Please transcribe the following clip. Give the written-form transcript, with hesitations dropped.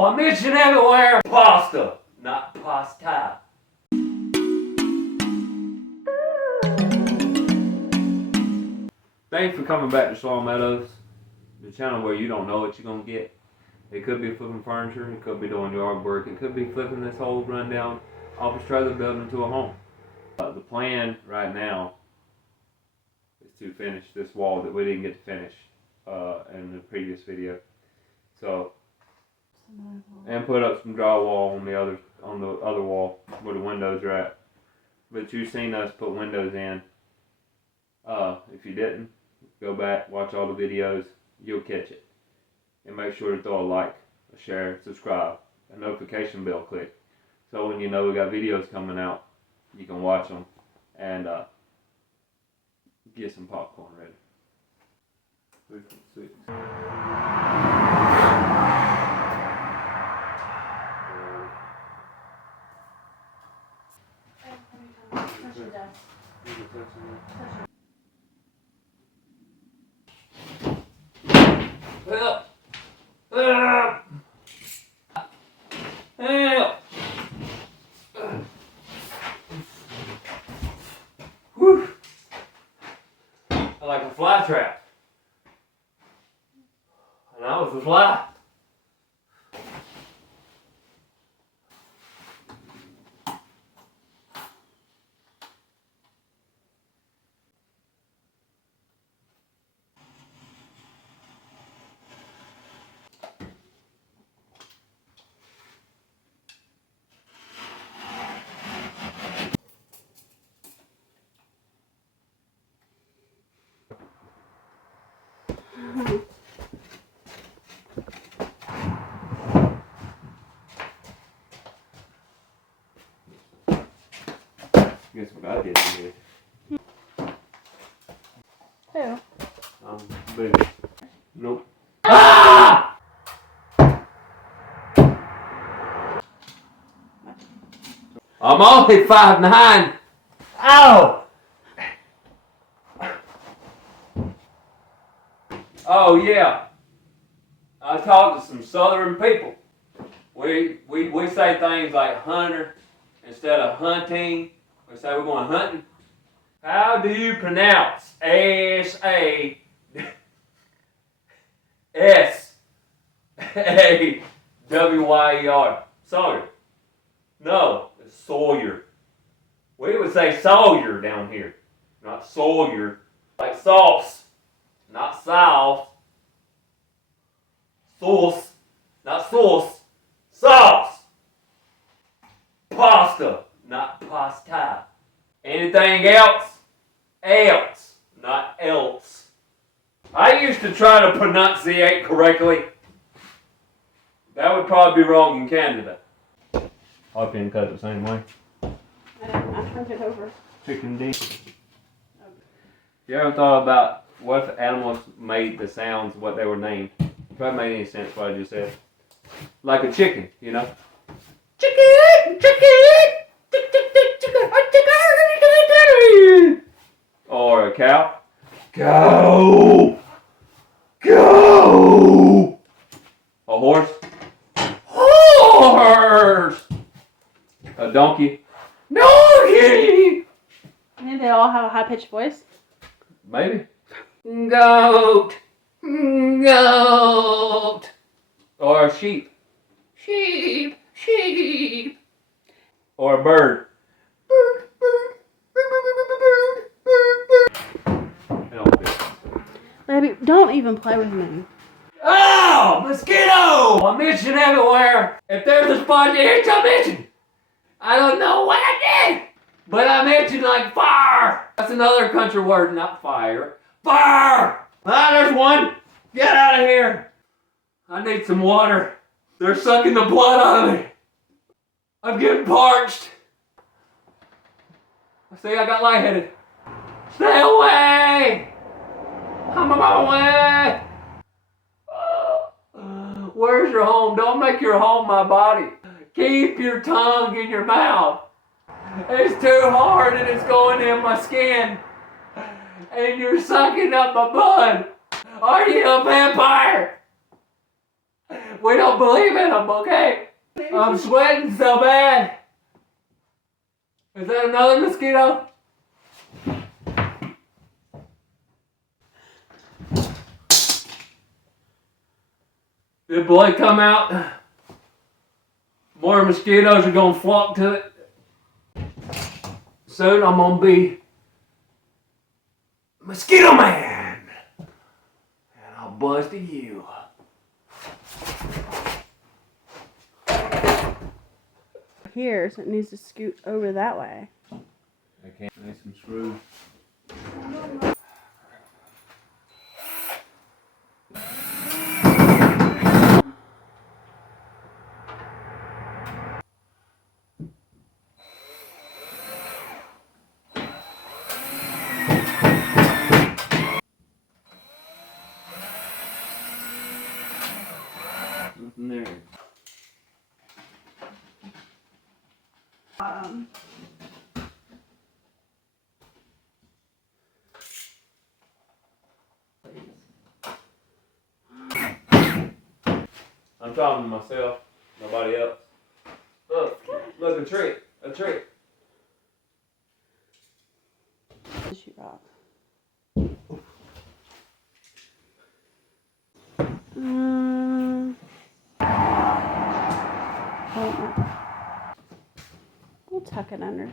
I mention everywhere. Pasta, not pasta. Thanks for coming back to Shalom Meadows, the channel where you don't know what you're going to get. It could be flipping furniture, it could be doing yard work, it could be flipping this whole rundown office trailer building into a home. The plan right now is to finish this wall that we didn't get to finish in the previous video. So, and put up some drywall on the other wall where the windows are at. But you've seen us put windows in. If you didn't, go back, watch all the videos, you'll catch it. And make sure to throw a like, a share, subscribe, a notification bell click. So when you know we got videos coming out, you can watch them and get some popcorn ready. 3.6. Help! Help! Help! Whew! I like a fly trap. And I was the fly. Guess what I did today? Who? Baby. Nope. Ah! I'm only 5'9". Ow! Oh yeah. I talked to some southern people. We say things like hunter instead of hunting. We say we're going hunting. How do you pronounce S-A-S-A-W-Y-E-R? Sawyer. No, it's Sawyer. We would say Sawyer down here, not Sawyer. Like sauce, not sauce. Sauce, not sauce. Sauce. Pasta, not pasta. Anything else? Else, not else. I used to try to pronunciate correctly. That would probably be wrong in Canada. I didn't cut it the same way. I turned it over. Chicken D. You ever thought about what if animals made the sounds what they were named? If that made any sense what I just said. Like a chicken, you know? Chicken! Chicken! Or a cow. Go! Go! A horse. Horse! A donkey. Donkey! And they all have a high-pitched voice? Maybe. Goat. Goat. Or a sheep. Sheep. Sheep. Or a bird. Bird. Bird. Baby, don't even play with me. Oh, mosquito! I'm itching everywhere. If there's a spot to itch, I'm itching. I don't know what I did, but I'm itching like fire. That's another country word, not fire. Fire! Ah, there's one. Get out of here. I need some water. They're sucking the blood out of me. I'm getting parched. See, I got lightheaded. Stay away! I'm on my way! Where's your home? Don't make your home my body. Keep your tongue in your mouth. It's too hard and it's going in my skin. And you're sucking up my blood. Are you a vampire? We don't believe in them, okay? I'm sweating so bad. Is that another mosquito? If blood come out, more mosquitoes are gonna flock to it. Soon I'm gonna be Mosquito Man, and I'll buzz to you. Here, so it needs to scoot over that way. I can't make some screws. Nothing there. I'm talking to myself, nobody else. Look, a tree, a tree. Shoot rock. Oh, no. We'll tuck it under.